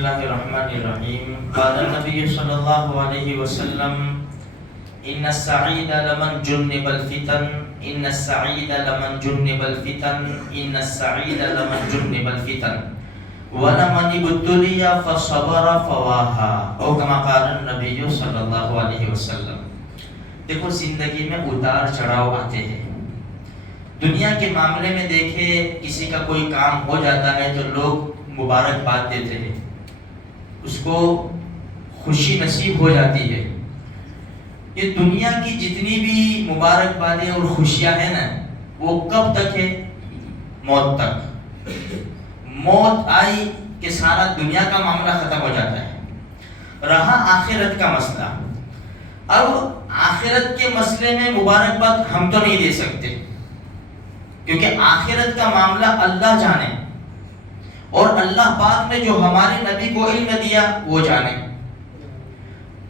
الله الرحمن الرحيم. قال النبي صلى الله عليه وسلم: إن السعيد لمن جنب الفتن، إن السعيد لمن جنب الفتن، إن السعيد لمن جنب الفتن ولمن ابتلي فصبر فواها، او كما قال النبي صلی اللہ علیہ وسلم. دیکھو زندگی میں اتار چڑھاؤ آتے ہیں. دنیا کے معاملے میں دیکھیں کسی کا کوئی کام ہو جاتا ہے تو لوگ مبارکباد دیتے ہیں، اس کو خوشی نصیب ہو جاتی ہے. یہ دنیا کی جتنی بھی مبارکبادیں اور خوشیاں ہیں نا، وہ کب تک ہے؟ موت تک. موت آئی کہ سارا دنیا کا معاملہ ختم ہو جاتا ہے. رہا آخرت کا مسئلہ. اب آخرت کے مسئلے میں مبارکباد ہم تو نہیں دے سکتے، کیونکہ آخرت کا معاملہ اللہ جانے، اور اللہ پاک نے جو ہمارے نبی کو علم دیا وہ جانے.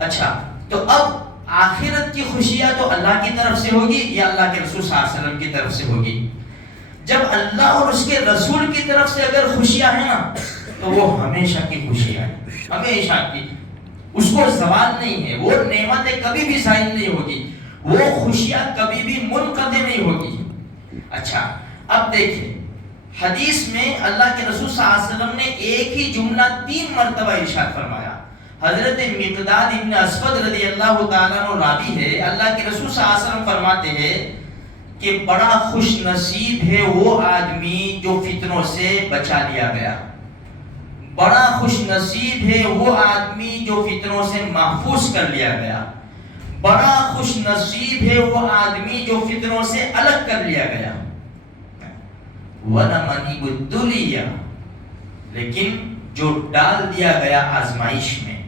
اچھا، تو اب آخرت کی خوشیاں تو اللہ کی طرف سے ہوگی یا اللہ کے رسول صلی اللہ علیہ وسلم کی طرف سے ہوگی؟ جب اللہ اور اس کے رسول کی طرف سے اگر خوشیاں ہیں نا، تو وہ ہمیشہ کی خوشیاں ہیں، ہمیشہ کی، اس کو زوال نہیں ہے. وہ نعمتیں کبھی بھی زائل نہیں ہوگی، وہ خوشیاں کبھی بھی منقطع نہیں ہوگی. اچھا، اب دیکھیں حدیث میں اللہ کے رسول صلی اللہ علیہ وسلم نے ایک ہی جملہ 3 مرتبہ ارشاد فرمایا. حضرت مقداد ابن اسود رضی اللہ تعالیٰ عنہ راوی ہے، اللہ کے رسول صلی اللہ علیہ وسلم فرماتے ہیں کہ بڑا خوش نصیب ہے وہ آدمی جو فتنوں سے بچا لیا گیا. بڑا خوش نصیب ہے وہ آدمی جو فتنوں سے محفوظ کر لیا گیا. بڑا خوش نصیب ہے وہ آدمی جو فتنوں سے الگ کر لیا گیا. وَلَمَنِ ابْتُلِيَ، لیکن جو ڈال دیا گیا آزمائش میں،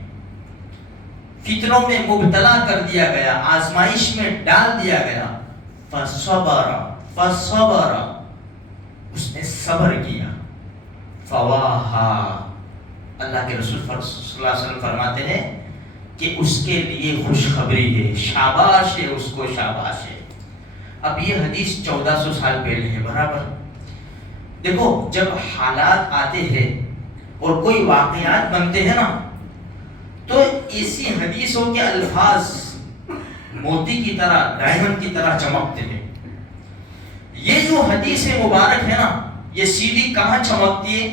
فتنوں میں مبتلا کر دیا گیا، آزمائش میں ڈال دیا گیا، فَصَبَرَ، اس نے صبر کیا، فَوَاهَا، اللہ کے رسول صلی اللہ علیہ وسلم فرماتے ہیں کہ اس کے لیے خوشخبری ہے، شاباش ہے، اس کو شاباش ہے. اب یہ حدیث 1400 سال پہلے ہے برابر. دیکھو جب حالات آتے ہیں اور کوئی واقعات بنتے ہیں نا، تو اسی حدیثوں کے الفاظ موتی کی طرح، ڈائمنڈ کی طرح چمکتے ہیں. یہ جو حدیث مبارک ہے نا، یہ سیدھی کہاں چمکتی ہے؟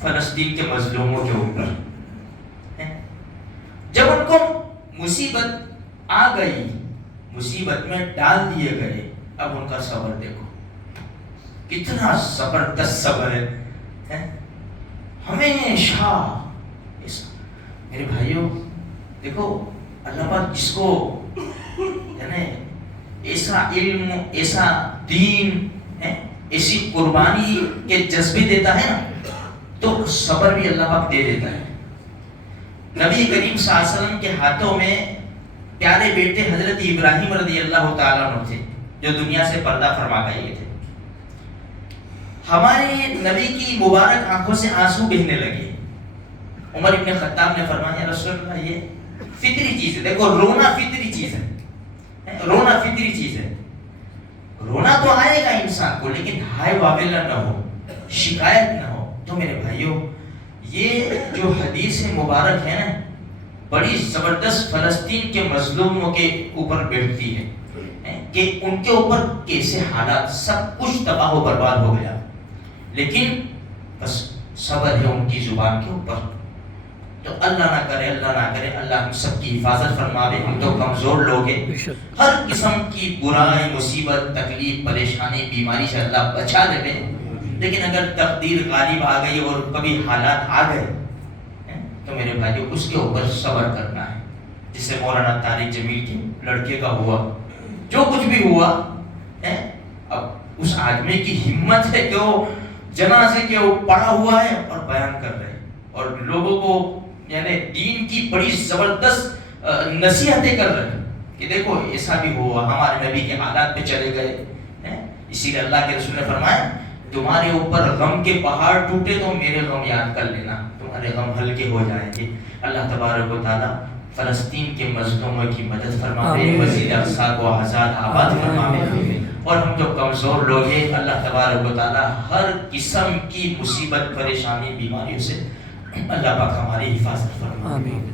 فلسطین کے مظلوموں کے اوپر. جب ان کو مصیبت آ گئی، مصیبت میں ڈال دیے گئے، اب ان کا صبر دیکھو کتنا زبردست صبر ہے. ہمیشہ میرے بھائیوں دیکھو، اللہ پاک جس کو یعنی ایسا علم، ایسا دین، ایسی قربانی کے جذبے دیتا ہے نا، تو صبر بھی اللہ پاک دے دیتا ہے. نبی کریم صلی اللہ علیہ وسلم کے ہاتھوں میں پیارے بیٹے حضرت ابراہیم رضی اللہ تعالیٰ عنہ تھے، جو دنیا سے پردہ فرما گئے تھے. ہمارے نبی کی مبارک آنکھوں سے آنسو بہنے لگے. عمر ابن خطاب نے فرمایا رسول اللہ یہ فطری چیز ہے. دیکھو رونا فطری چیز ہے، رونا فطری چیز ہے. رونا تو آئے گا انسان کو، لیکن ہائے واویلا نہ ہو، شکایت نہ ہو. تو میرے بھائیوں، یہ جو حدیث مبارک ہے نا، بڑی زبردست فلسطین کے مظلوموں کے اوپر بیٹھتی ہے کہ ان کے اوپر کیسے حالات، سب کچھ تباہ و برباد ہو گیا، لیکن بس صبر ہے ان کی زبان کے اوپر. تو اللہ نہ کرے، اللہ نہ کرے، اللہ ہم سب کی حفاظت فرماوے. ہم تو کمزور لوگ ہیں، ہر قسم کی برائی، مصیبت، تکلیف، پریشانی، بیماری سے اللہ بچا لے. لیکن اگر تقدیر غالب آ گئی اور کبھی حالات آ گئے تو میرے بھائیو اس کے اوپر صبر کرنا ہے. جس سے مولانا طارق جمیل کے لڑکے کا ہوا، جو کچھ بھی ہوا، اب اس آدمی کی ہمت ہے کہ وہ جنازے کے پڑا ہوا ہے اور بیان کر رہے ہیں، اور لوگوں کو یعنی دین کی بڑی زبردست نصیحتیں کر رہے ہیں کہ دیکھو ایسا بھی ہوا، ہمارے نبی کے حالات پہ چلے گئے. اسی لیے اللہ کے رسول نے فرمایا تمہارے اوپر غم کے پہاڑ ٹوٹے تو میرے غم یاد کر لینا، تمہارے غم ہلکے ہو جائیں گے. اللہ تبارک و تعالیٰ فلسطین کے مظلوموں کی مدد فرمائے، مسجد اقصی کو آزاد آباد فرمائے. اور ہم جو کمزور لوگ ہیں، اللہ تبارک و تعالیٰ ہر قسم کی مصیبت، پریشانی، بیماریوں سے اللہ پاک ہماری حفاظت فرمائے. آمین.